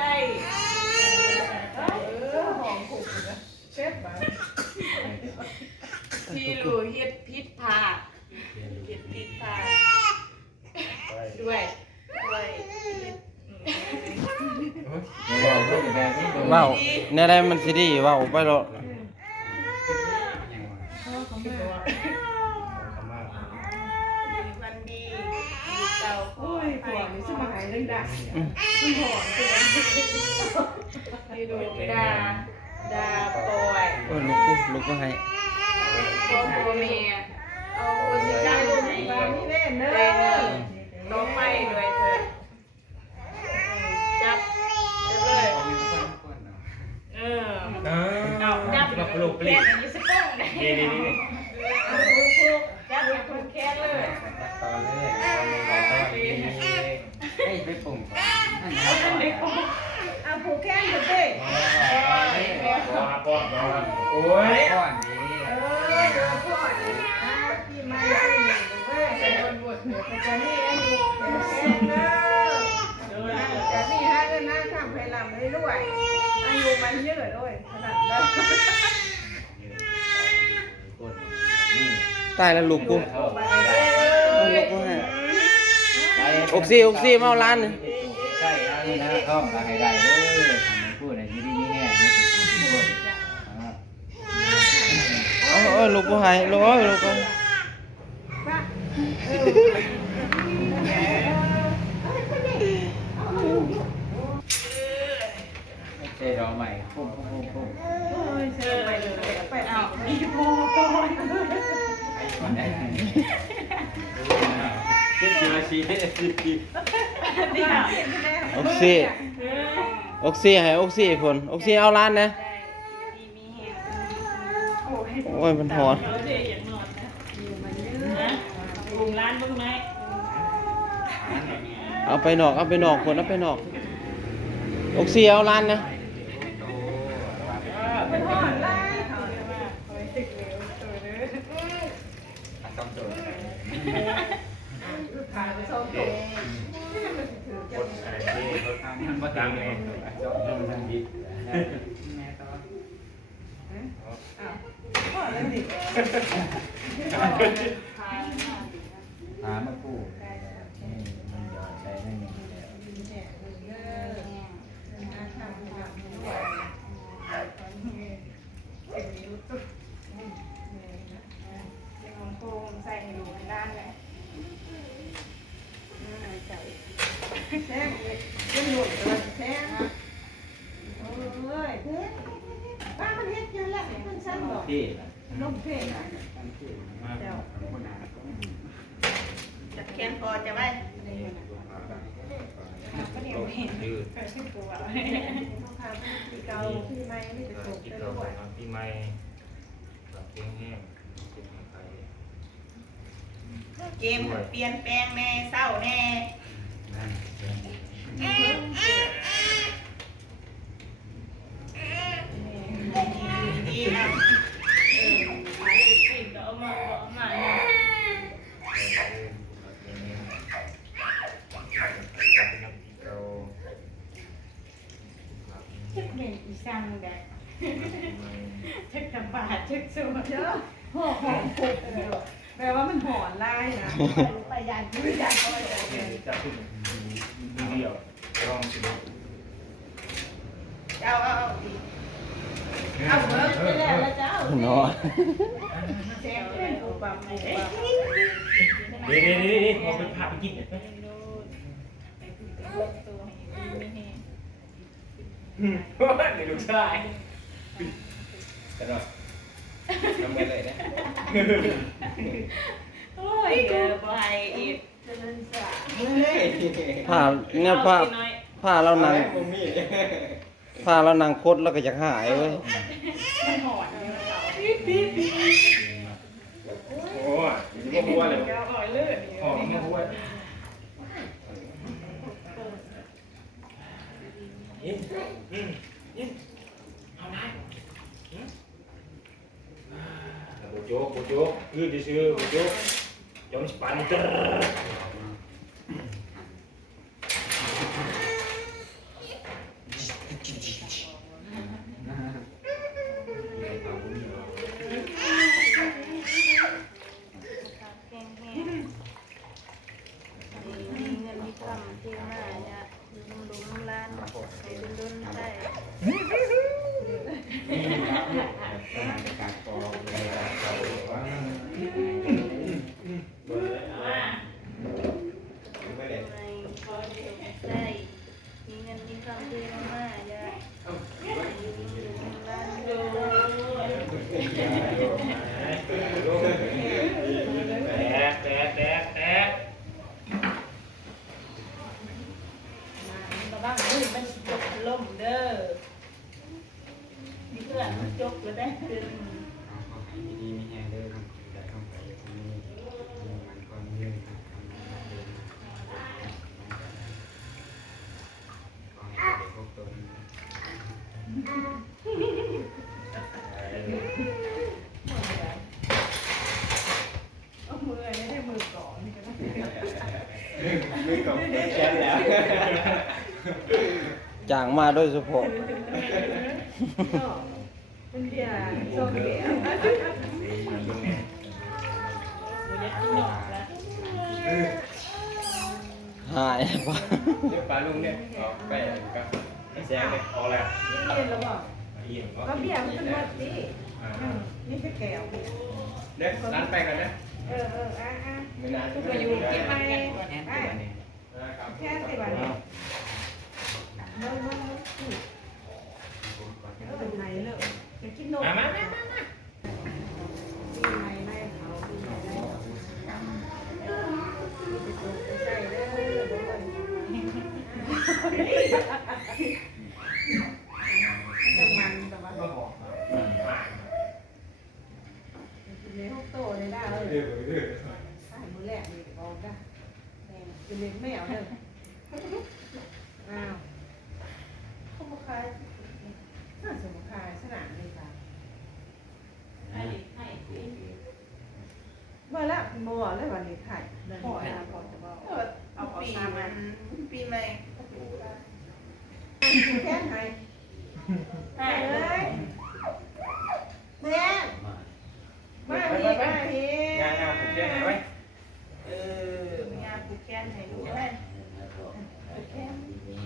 ช่หอมผูกนะเช็ดไปที่รู้เฮ็ดพิษพาเฮ็ดพิษพาด้วยเว้าแน่ได้มันสิดีเว้าไปโลด วันดีเจ้าโอ้ยผัวนี่สบายเรื่องด่ามันหอมจังนี่ดูดาปอย โอ้ยลูกก็ให้ พ่อผัวเมียเอาโอซิก้าลงในบ้านนี่เล่นเนอะน้องไม่ด้วยเธอจับเลยเอาจับลูกเล่นอย่างนี้สักก้องได้เอาลูกจับลูกแค่เลย ตอนแรกตอนให้ไปปุ่มเอาผูกแขนเด็กก่อนโอ้ยก่อนนี้ เอาพ่อพี่มาเว้ยเป็นบทเหนือจะนี่ไอ้ลูกแขนเด้อจะนี่ฮะเงินน่าทำให้ลำให้รวยอายุมันเยอะด้วยขนาดนั้น ตายแล้วลูกกู เท่าไม่ได้ ลูกกูให้อกซี่เมาล้านนึง ใช่นะเข้าให้ได้เด้อทำพูดอะไรที่นี่แน่ไม่ติดพูด โอ้ยลูกกูให้ลูกกู เจดอใหม่พุ่มเชิญไปเลยไปเอามีโพก่อน มันได้คิดเยอะชีคิดอกซี่ให้อกซี่ผลอกซี่เอาล้านนะโอ้ยมันหอนเอาไปนอกผลเอาไปนอกอกซี่เอาล้านนะ เป็นหอนไล่ขายไปส่งถุง มันมาดังเลยมันดีหามากู้มันยอดใช้ได้ยังไงใส่ให้ดูในด้านเลยแท่งเป็นหลุดเลยแท่งโอ้ยป้ามันเฮ็ดเยอะแหละมันสั้นบอก พี่ นมเพลงเจ้าจับแขนพอจะไว้ก็เดี๋ยวเห็นเกิดขึ้นตัวพี่เกาพี่ไม้ไม่จะจบเลยด้วย ปีใหม่แบบแห้งเกมเปลี่ยนแปลงแน่เศร้าแน่ดีนะเช็คเมนอีสังแดดเช็คกระบาดเช็คสูตรเยอะห่อหอมปุกแปลว่ามันหอนไล่นะไปยันไม่ยันก็เลยจะขึ้นเดียวลองสิเอาเบิร์ดไปแล้วแล้วเจ้า เนาะ แซ่บเป็นอุปมานี่พอเป็นผักกินนี่ลูกชายแต่เราทำกันเลยนะโอ้ยเดี๋ยวไปอีกจะนั่นสะ ผ้าเนี่ยผ้าเรานั่งคดแล้วก็จะหายเว้ย มันหอนโอ้ยไม่หัวเลย อร่อยเลย หอมไม่หัวยินเอาได้โจ๊กคือดิซื้อโจ๊กยอมสปันเตอร์ ให้ดุนๆได้ การปอกเลยว่า ได้มีเงินมีคำดีมากๆอย่าระวังมือมันจกล่มเด้อมีเพื่อนมันจกแล้วได้ขึ้น ดีมีแห้งเด้อทำได้ทำไปตรงนี้มันก็ยืนทำได้พวกตัวนี้ เอามือไม่ได้มือก่อนนี่ก็ได้ ไม่กบแชมป์แล้ว จ้างมาโดยเฉพาะ มันเดียวโซเดียวมันยัดหนอกแล้ว หายปะ เดี๋ยวปลาลุงเนี่ยออกไปกับแซงเนี่ยออกแล้ว เรียนแล้วบอก เยี่ยม ก็เบี้ยมันเป็นวัดดินี่คือแก้ว เด็กร้านไปกันนะ ไม่นาน คือไปอยู่กินไป แห้งตัวนี้ แค่สิบวันเนี่ยเป็นไงเลิกจะกินนม มา ปีใหม่ไล่เขาปีใหม่ไล่เขาใส่เด้อทุกคนจังมันแต่ว่าในห้องโตเลยได้เลยใส่มือแรกเลยก็ได้เป็นเล็กแมวเด้ออ้าวเขาบอกใครน่าสมคายสนามเลยค่ะเมื่อละโมเลยวันนี้ไข่พอแล้วพอจะบอกเอาปีมันปีใหม่แค่ไหนเลยแม่มาพี่มาพี่ งานผมแจ้งไว้ งานผูกแขนให้ลูกเลยผูกแขนพี่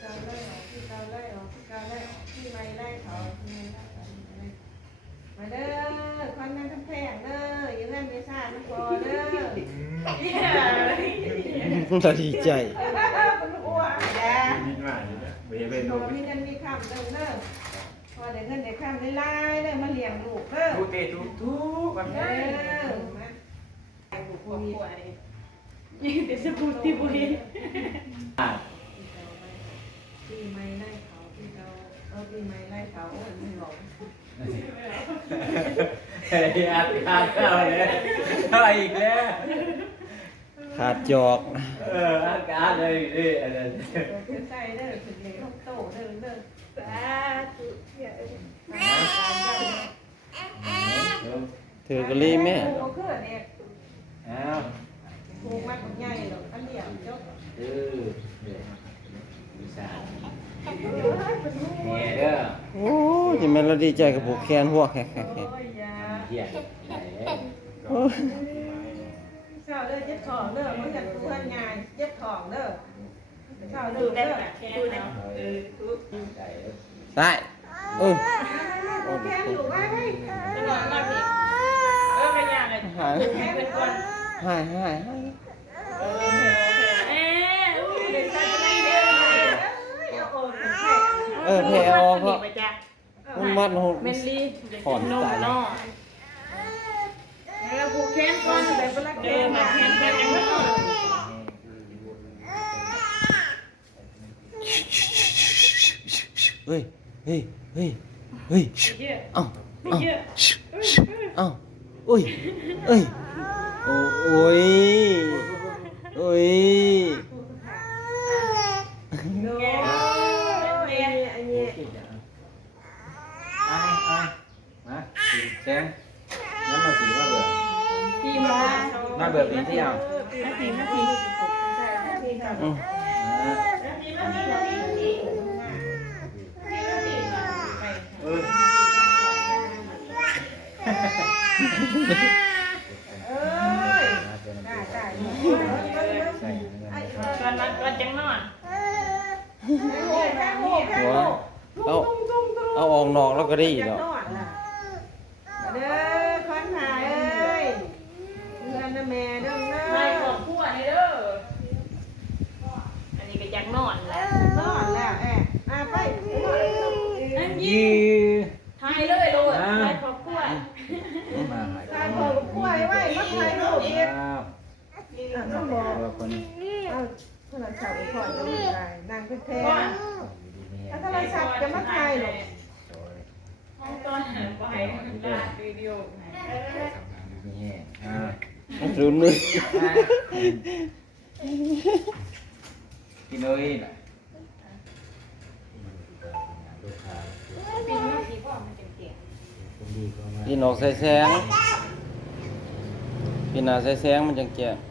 เกาไล่ออกพี่เกาไล่ออกพี่เกาไล่ออกพี่ไม่ไล่เขาพี่ไม่ไล่เขามาเด้อควันนั่งกำแพงเด้ออย่าเล่นอย่าซ่าน้ำคอเด้อ เราดีใจ เป็นหัวจ้า ยินว่าไม่ใช่เป็น พ ลู อก มีเงินมีคำเด้อเด้อพอได้เงินได้คำได้ไล่เด้อมาเลี้ยงลูกเด้อ ทุกเตะทุกวัน เด้ นี้ อมาบุกมีนี่เดี๋ยวจะพูดที่บุรีปีใหม่ไล่เขาปีเก่าปีใหม่ไล่เขาไม่หลง เฮ้ยอาเข้าเลยเข้าอีกแล้ว ขาดจอก อาเลยอะไร ใส่เด้อถึงเลยห้องโตเด้อเด้อสาธุเยอะ ถือกะลีแม่ โอ้คือเนี่ย อ้าว ผูกมัดใหญ่หรอกอันเดียวจบ สารเนี่ยเด้อ โอ้ยยังแม่นเราดีใจกับผูกแขนหัวแค่ โอ้ยยา เหี้ย โอ้ย เช้าเด้อเจ็บท้องเด้อมันจะเพื่อนงานเจ็บท้องเด้อเช้าเด้อเด้อดูนะทุก ได้เออ แค่อยู่ไว้ไว้ จะนอนมาพี่ไปยาเลย หาย แค่เป็นคน หาย เอ๊ะ เด็กชายไม่เด้อเอาโอนเป็นแค่ เออแผลออก ก็ ก็ ไปจ้ะ มันมัดหู เมนลี่ ถอนใจ นอ แล้วผูกแขนก่อนแต่เวลาแข เดิน น มาแทนกันยังไม่ต่อ เฮ้ยเฮ้ยเฮ้ยเฮ้ย เยอะ เอ้า เยอะ เอ้าอุ้ยเอ้ยโอ้ยโอ้ย โน้ยอันนี้ มาแจ้งน้ำมาสีมาเบื่อ ทีมา มาเบื่อปีที่เอา นาทีนาที อืม เอ้ยได้ได้ ใส่เงิน ก่อนนั้นก่อนจังนอน หัวเอาออกนอกแล้วก็ได้ จะ เนาะ นอนล่ะเด้อคอนหายเอ้ยเงินนะแม่เด้อเด้ ไม่ข อ อบคู่อันนี้เด้ออันนี้ก็จังนอนแล้ว นอนแล้วไปนอน อัน ยี่ ทายเลยโลดทายขอบคู่ มาหาย ตายพ่อกับป่วยไว้มาถ่ายรูปอีก ครับ ต้องบอก ตัวคน เอาโทรศัพท์ไปก่อนจะมีอะไรนั่งเป็นแท ก่อน นถ้าโทรศัพท์จะมาถ่ายหรอก ห้องตอนไปลาวิดีโอ นี่ รุนมือ กินเลยล่ะ ปีนมาสีพ่อมันเก่ง พี่นอกใส่แสงพี่นาใส่แสงมันจังแก่ ๆ